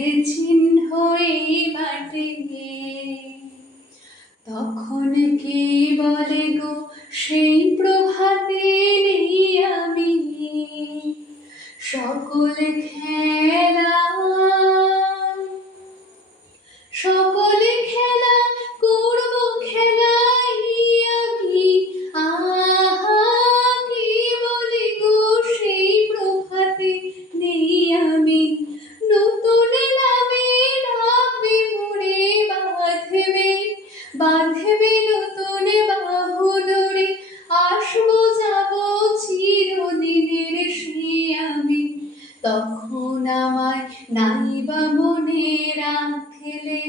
প্রাণের চিহ্ন এই বাটে। তখন কে বলে গো সেই প্রভাতে নেই আমি, সকল খেলা করব খেলাই আমি। আহা কে বলে গো সেই প্রভাতে নেই আমি, নতুন নামে ডাকবে মোরে, বাঁধবে নতুন বাহু ডোরে, আসবো যাব চিরদিনের সে আমি। তখন আমায় নাইবা মনে রাখলে।